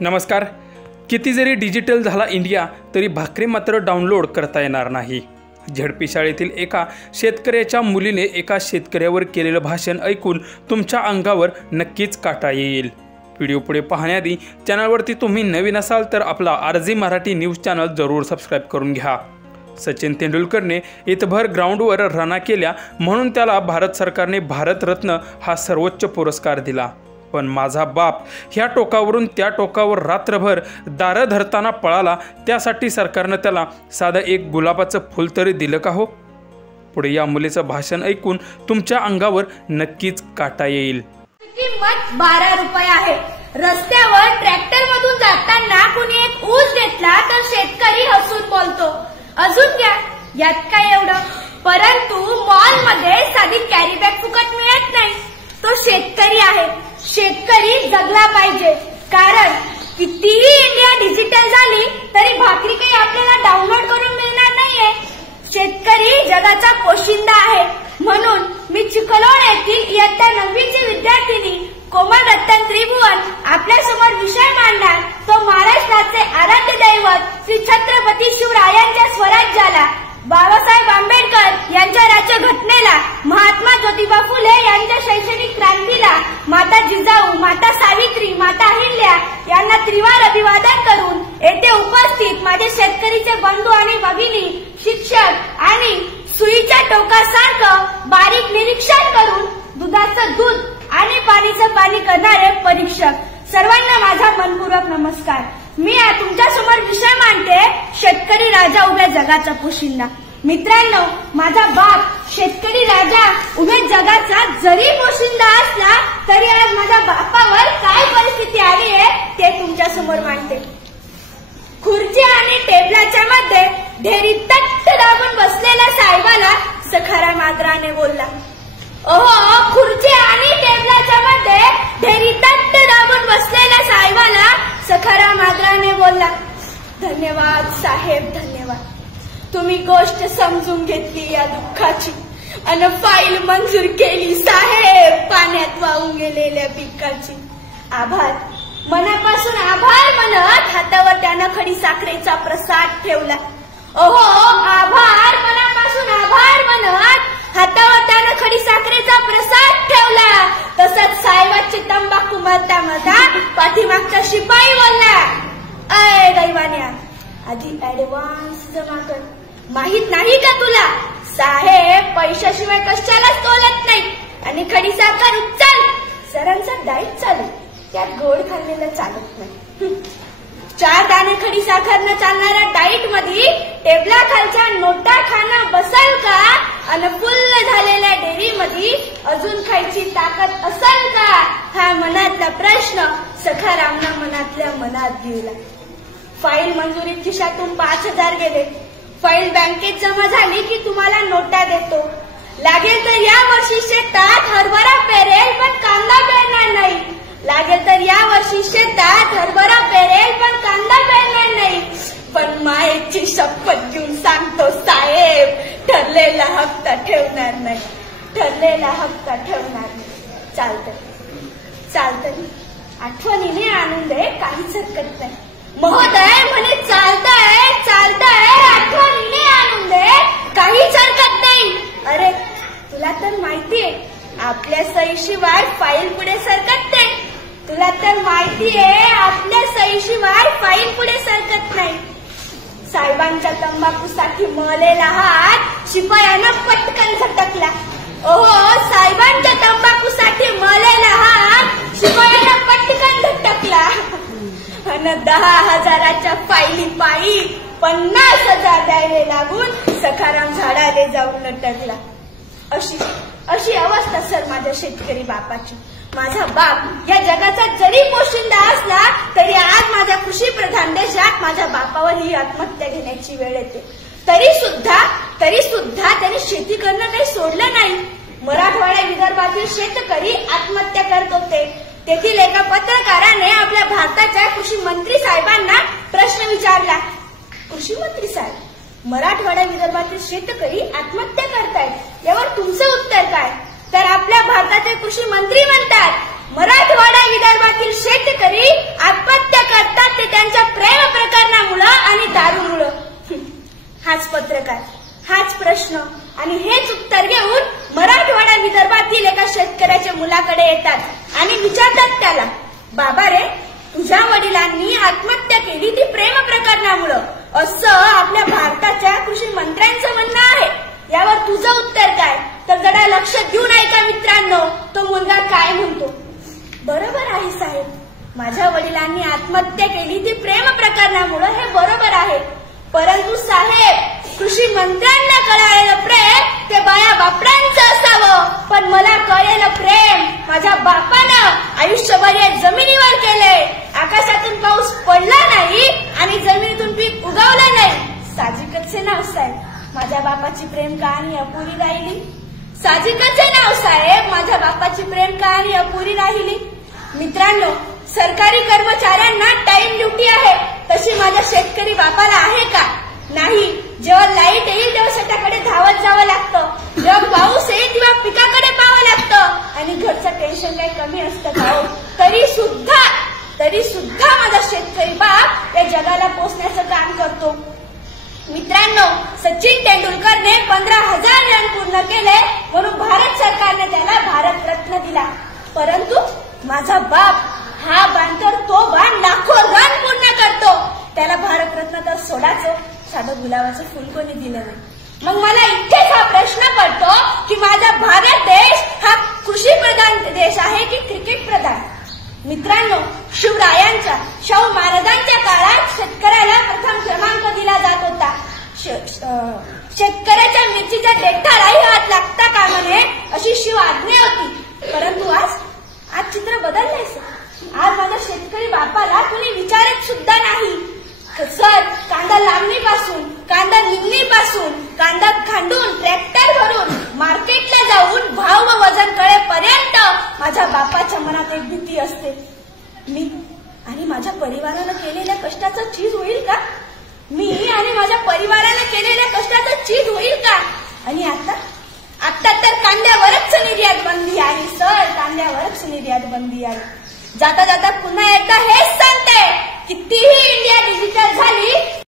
नमस्कार. किती जरी डिजिटल झाला इंडिया तरी भाकरी मात्र डाउनलोड करता येणार नाही. झडपी शाळेतील एका शेतकऱ्याच्या मुलीने एका शेतकऱ्यावर केलेलं भाषण ऐकून तुमच्या अंगावर नक्कीच काटा येईल. व्हिडिओ पुढे पाहण्याआधी चॅनलवरती तुम्ही नवीन असाल तर आपला RG मराठी न्यूज चॅनल जरूर सबस्क्राईब करून घ्या. सचिन तेंडुलकरने इतभर ग्राउंडवर रना केल्या म्हणून त्याला भारत सरकारने भारतरत्न हा सर्वोच्च पुरस्कार दिला. पण माझा बाप ह्या टोकावरून त्या टोकावर रात्रभर दारं धरताना पळाला, त्यासाठी सरकारनं त्याला साधं एक गुलाबाचं फूल तरी दिलं का हो? पुढे या मुलीचं भाषण ऐकून तुमच्या अंगावर नक्कीच काटा येईल. किंमत 12 रुपये आहे. रस्त्यावर ट्रॅक्टर मधून जाताना कुणी एक ऊस घेतला तर शेतकरी हसून बोलतो, अजून घ्या, यात काय एवढं. परंतु मॉल मध्ये साधी कॅरी बॅग फुकट मिळत नाही. तो शेतकरी आहे. शेतकरी जगला पाहिजे, कारण कितीही इंडिया डिजिटल झाली तरी भाकरी काही आपल्याला डाउनलोड करून मिळणार नाहीये. शेतकरी जगाचा पोशिंदा आहे. म्हणून मी चिखलोड येथील इयत्ता 9वीची विद्यार्थिनी कोमल रतन त्रिभुवन आपल्या समोर विषय मांडणार तो महाराष्ट्राचे आराध्य दैवत श्री छत्रपती शिवरायांच्या स्वराज्याला, बाबासाहेब आंबेडकर यांच्या राज्यघटनेला, महात्मा ज्योतिबा फुले यांच्या शैक्षणिक क्रांतीला, माता जिजाऊ, माता सावित्री, माता अहिल्या यांना त्रिवार अभिवादन करून येथे उपस्थित माझे शेतकरीचे बंधू आणि भगिनी, शिक्षक आणि सुईच्या टोकासारखं बारीक निरीक्षण करून दुधाचं दूध आणि पाणीचं पाणी करणारे परीक्षक सर्वांना माझा मनपूर्वक नमस्कार. मी तुमच्या समोर विषय मांडते, शेतकरी राजा उभ्या जगाचा पोशिंदा. मित्रांनो, माझा बाप शेतकरी राजा उभ्या जगाचा जरी पोशिंदा असला तरी आज माझ्या बापावर काय परिस्थिती आली आहे ते तुमच्या समोर मांडते. खुर्ची आणि टेबलाच्या मध्ये ढेरी तट्ट दाबून बसलेल्या साहेबाला सखाराम आदराने बोलला. ओहो, खुर्ची आणि टेबलाच्या मध्ये ढेरी तट्ट दाबून बसलेल्या साहेबाला सखाराम आदराने बोलला, धन्यवाद साहेब, धन्यवाद. तुम्ही गोष्ट समजून घेतली या दुःखाची आणि फाईल मंजूर केली साहेब पाण्यात वाहून गेलेल्या पिकाची. आभार, मनापासून आभार म्हणत हातावर त्यानं खडी साखरेचा प्रसाद ठेवला. ओहो, आभार, मनापासून आभार म्हणत हातावर त्यानं खडी साखरेचा प्रसाद ठेवला. तसंच साहेबाची तंबाखू मरता मरता पाठीमागचा शिपाई बोलला, अय दैवान्या, आधी ऍडव्हान्स जमा कर. माहित नाही का तुला, साहेब पैशाशिवाय कशालाच तोलत नाही. आणि खडी साखर उचल, सरांचा डाएट चालू, त्यात गोड खाल्लेलं चालत नाही. 4 दाणे खडी साखरनं चालणाऱ्या डाएट मध्ये टेबला खालच्या नोटा खाणं बसल का? आणि फुल्ल झालेल्या डेअरी मध्ये अजून खायची ताकद असेल का? हा मनातला प्रश्न सखारामनं मनातल्या मनात गेला. फाईल मंजुरीत खिशातून 5000 गेले. फाईल बँकेत जमा झाली की तुम्हाला नोटा देतो. लागेल तर या वर्षी शेतात हरभरा पेरेल पण कांदा पेरणार नाही. लागेल तर या वर्षी शेतात हरभरा पेरेल पण कांदा पेरणार नाही. पण मायेची शपथ घेऊन सांगतो साहेब, ठरलेला हप्ता ठेवणार नाही, ठरलेला हप्ता ठेवणार नाही. चालतंय, आठवणीने आणून दे, काहीच हरकत नाही. महोदय म्हणे चालतंय, आठवणीने आणून दे, काहीच हरकत नाही. अरे तुला तर माहितीये आपल्या सहीशिवाय फाईल पुढे सरकत नाही. तुला तर माहितीये आपल्या सहीशिवाय फाईल पुढे सरकत नाही. साहेबांच्या तंबाखूसाठी मळलेला हात शिपायानं पटकन झटकला. ओहो, साहेबांच्या तंबाखूसाठी मळलेला हात शिपायानं पटकन झटकला. आणि 10,000च्या फाईली पायी 50,000 द्यायला लागून सखाराम झाडाले जाऊन लटकला. अशी अवस्था सर माझ्या शेतकरी बापाची. माझा बाप या जगाचा जरी पोशिंदा असला तरी आज माझ्या कृषी प्रधान देशात माझ्या बापावर ही आत्महत्या घेण्याची वेळ येते. तरी सुद्धा त्यांनी शेती करणं काही सोडलं नाही. मराठवाड्या विदर्भातील शेतकरी आत्महत्या करत होते. तेथील एका पत्रकाराने आपल्या भारताच्या कृषी मंत्री साहेबांना प्रश्न विचारला, कृषी मंत्री साहेब, मराठवाड्या विदर्भातील शेतकरी आत्महत्या करतायत, यावर तुमचं उत्तर काय? तर आपल्या भारताचे कृषी मंत्री म्हणतात, मराठवाडा विदर्भातील शेतकरी आत्महत्या करतात हाच पत्रकार, हाच प्रश्न आणि हेच उत्तर घेऊन मराठवाडा विदर्भातील एका शेतकऱ्याच्या मुलाकडे येतात आणि विचारतात त्याला, बाबा रे, तुझ्या वडिलांनी आत्महत्या केली ती प्रेम प्रकरणामुळं, असं आपल्या भारताच्या कृषी मंत्र्यांचं म्हणणं आहे. यावर तुझं उत्तर काय? तर जरा लक्ष देऊन ऐका मित्रांनो, तो मुलगा काय म्हणतो. बरोबर आहे साहेब, माझ्या वडिलांनी आत्महत्या केली ती प्रेम प्रकरणामुळं, हे बरोबर आहे. परंतु साहेब, कृषी मंत्र्यांना कळालेलं प्रेम ते बाया बापरांचं असावं, पण मला कळलेलं प्रेम माझ्या बापानं आयुष्यभर या जमिनीवर केलंय. आकाशातून पाऊस पडला नाही आणि जमिनीतून पीक उगवलं नाही. साहजिकच हे नाव साहेब, माझ्या बापाची प्रेम कहाणी अपुरी राहिली. साहजिकच हे नाव साहेब, माझ्या बापाची प्रेम कहाणी अपुरी राहिली. मित्रांनो, सरकारी कर्मचाऱ्यांना टाइम ड्युटी आहे, तशी माझ्या शेतकरी बापाला आहे का? नाही. जेव्हा लाईट येईल तेव्हा शेताकडे धावत जावं लागतं, जेव्हा पाऊस येईल तेव्हा पिकाकडे पाहावं लागतं आणि घरचं टेन्शन काही कमी असतं का? तरी सुद्धा माझा शेतकरी बाप या जगाला पोचण्याचं काम करतो. मित्रांनो, सचिन तेंडुलकरने 15,000 रन पूर्ण केले म्हणून भारत सरकारने त्याला भारत रत्न दिला. परंतु माझा बाप हा बाण तर तो बाण लाखो रन पूर्ण करतो, त्याला भारत रत्न तर सोडाचं, साधं गुलाबाचं फुल कोणी दिलं नाही. मग मला इथेच हा प्रश्न पडतो की माझा भारत देश हा कृषी प्रधान देश आहे की क्रिकेट प्रधान? मित्रांनो, शिवरायांच्या, शाहू महाराजांच्या काळात शेतकऱ्याला प्रथम क्रमांक दिला जात होता. शेतकऱ्याच्या मिरचीच्या देठालाही हात लागता कामा नये अशी शिव आज्ञा होती. परंतु आज चित्र बदललंय. आज माझ्या शेतकरी बापाला कुणी विचारत सुद्धा नाही. सर, कांदा लावणीपासून, कांदा निघणीपासून, कांदा खांडून, ट्रॅक्टर भरून, मार्केटला जाऊन भाव व वजन कळेपर्यंत माझ्या बापाच्या मनात एक भीती असते. मी आणि माझ्या परिवारानं केलेल्या कष्टाचं चीज होईल का? मी आणि माझ्या परिवारानं केलेल्या कष्टाचं चीज होईल का? आणि आता तर कांद्यावरच निर्यात बंदी आली सर, कांद्यावरच निर्यात बंदी आली. जाता जाता पुन्हा एकदा हेच सांगते, कितीही इंडिया डिजिटल झाली